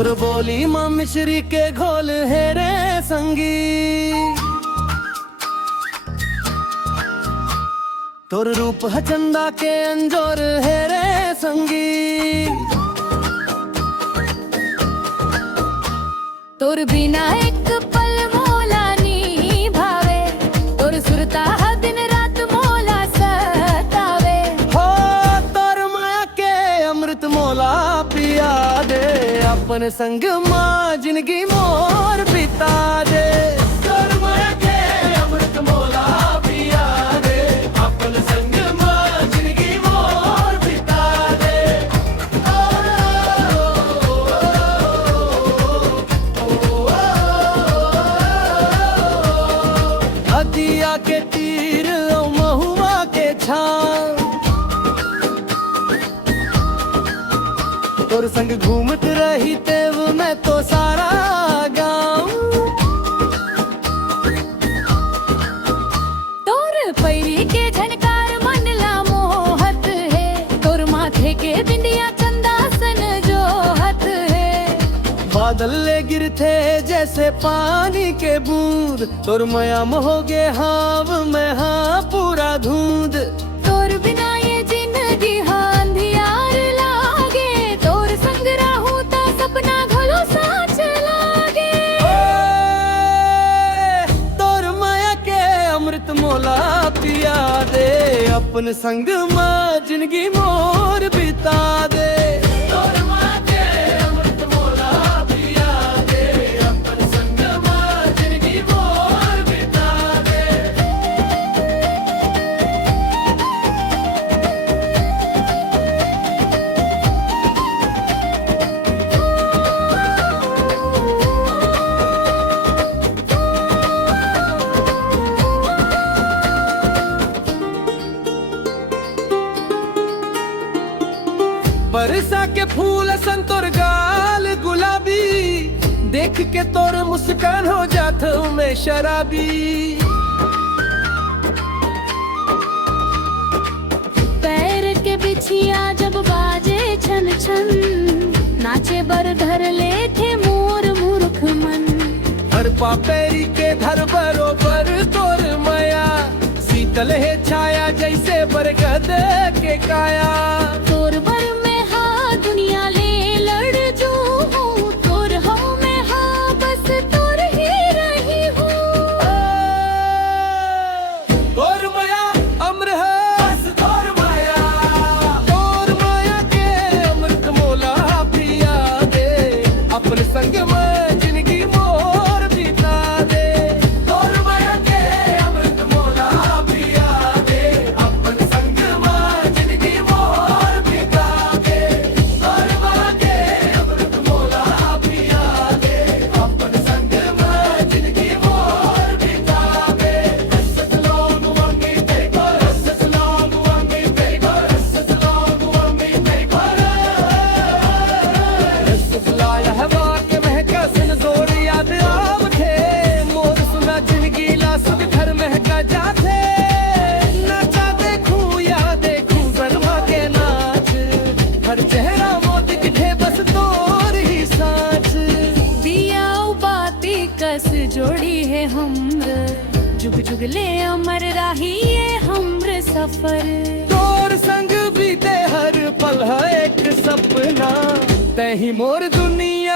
तोर बोली माँ मिश्री के घोल है रे संगी। तोर रूप है चंदा के अंजोर है रे संगी। तोर बिना एक पल मोला नी भावे, तोर सुरता दिन रात मोला सतावे। हो तोर माया के अमृत मोला पिया दे, अपन संग माँ जिंदगी मोर बिता दे। तोर माया के अमृत मोला पिया दे, अपन संग माँ जिंदगी मोर बिता दे। हदिया के तीर महुआ के छाव, तोर संग घूमत रही तेव मैं तो सारा गाँव। तोर पैरी के झनकार मनला मोहत है, तोर माथे के बिंदिया चंदासन जो हत है। बादल ले गिरते जैसे पानी के बूंद, तोर माया मोहोगे हाव में हाँ पूरा धुंध। तोर बिना ये जिंदगी अंधियार लागे, तोर संग रहूं ता सपना घलो साच लागे। तोर माया के अमृत मोला पिया दे, अपन संग माँ जिंदगी मोर बिता दे। तोर माँ के अमृत मोला पिया दे, अपन संग माँ जिंदगी मोर बिता दे। बरसा के फूल सन तोर गाल गुलाबी, देख के तोर मुस्कान हो जात मैं शराबी। पैर के बिछिया जब बाजे छन छन, नाचे बर धर ले थे मोर मूर्ख मन। हर पापेरी के धर बरोबर तोर माया, शीतल है छाया जैसे बरगद के काया। तोर बर में हाँ दुनिया ले लड़ जो हूँ, तोर हूँ मैं हाँ बस तोर ही रही हूँ। तोर माया अम्र है बस तोर माया, तोर माया के अमृत मोला पिया दे, अपन संग में जिंदगी मोर बिता दे। तोर माया के अमृत मोला पिया दे, अपन संग में जिंदगी मोर बिता दे। तोर माया के अमृत मोला पिया दे, अपन संग में जिंदगी मोर बिता दे। सतलोग वांगी देखो, सतलोग वांगी देखो, सतलोग वांगी देखो। सतलाया हवा के महका सुन जोर याद आव थे, मोर सुना जिंदगी ला सुख घर महका जाते। नाचा देखूं या देखूं गरमा के नाच, हर चेहरा मोद दिखे बस तोर ही साथ। दिया बाती कस जोड़ी है हमर, जुग जुग ले अमर राही ये हमर सफर। तोर संग बीते हर पल है एक सपना, तै ही मोर दुनिया